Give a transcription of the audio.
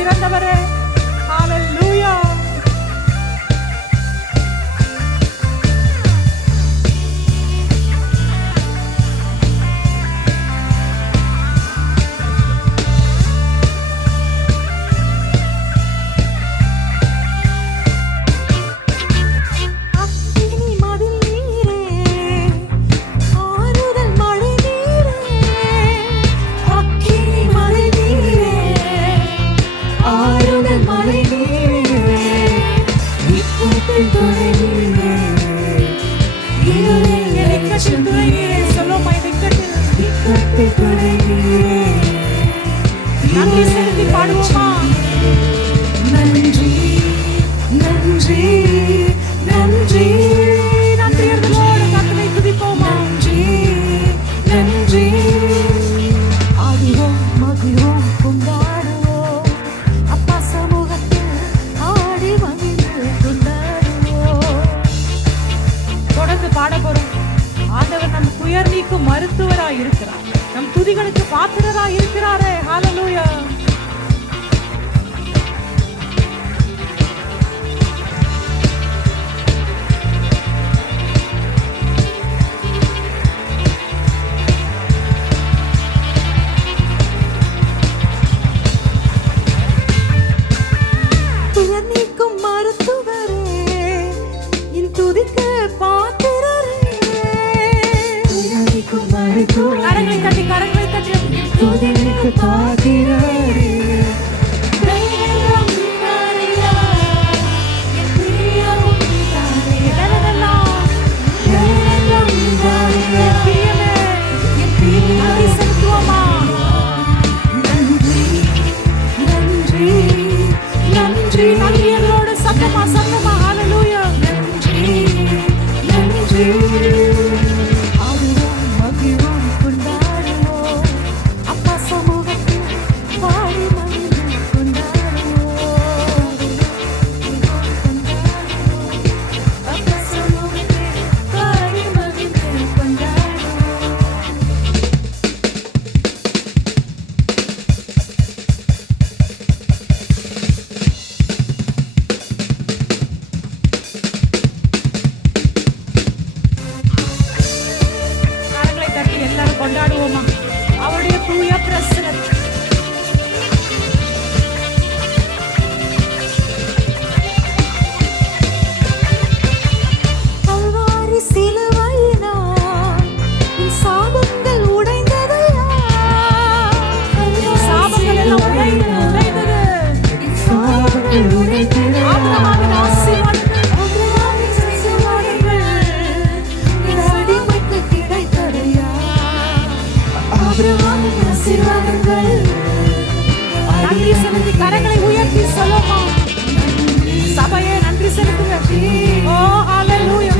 சிறந்தவரே. ஹalleluya. நன்றி செலுத்தி பாடுவோமா? நன்றி நன்றி நன்றி நன்றியோடு கர்த்தரை துதிப்போமா? நன்றி நன்றி. ஆடுவோம் மகிழ்வோம் கொண்டாடுவோம், அப்பா சமூகத்தில் ஆடி மகிழ்ந்து கொண்டாடுவோம். தொடர்ந்து பாட போறோம். ஆண்டவர் நம் துயர் நீக்கும் மருத்துவராய் இருக்கிறார், நம் துதிகளுக்கு பாத்திரராய் இருக்கிறாரே. ஹalleluya. துயர் நீக்கும் மருத்துவரே, என் துதிக்கு பாத்திரரே. துயர் நீக்கும் மருத்துவரே, கரங்களை தட்டி துதிக்கு பாத்திரரே. நன்றி நன்றி நன்றி. நன்றியோடு சத்தமா சத்தமா ஹalleluya. நன்றி நன்றி. ஆடுவோம் மகிழ்வோம் கொண்டாடுவோம், அப்பா சமூகத்தில் பாடி மகிழ்ந்து கொண்டாடுவோம். அப்பா சமூகத்தில் பாடி மகிழ்ந்து கொண்டாடுவோம். கரங்களை தட்டி எல்லாரும் கொண்டாடுவோமா அவருடைய தூய பிரசன்னத்தை. கல்வாரி சிலுவையினால் என் சாபங்கள் உடைந்ததையா, சாபங்கள் எல்லாம் உடைந்தது. சாபங்கள் உடைந்தது. ஆபிரகாமின் ஆசீர்வாதங்கள், ஆபிரகாமின் ஆசீர்வாதங்கள் என் அடிமைக்கு கிடைத்ததையா. ஆபிரகாமின் ஆசீர்வாதங்கள். நன்றி செலுத்தி கரங்களை உயர்த்தி சொல்லுமா? சபையே நன்றி செலுத்துங்க. ஓ ஹalleluya.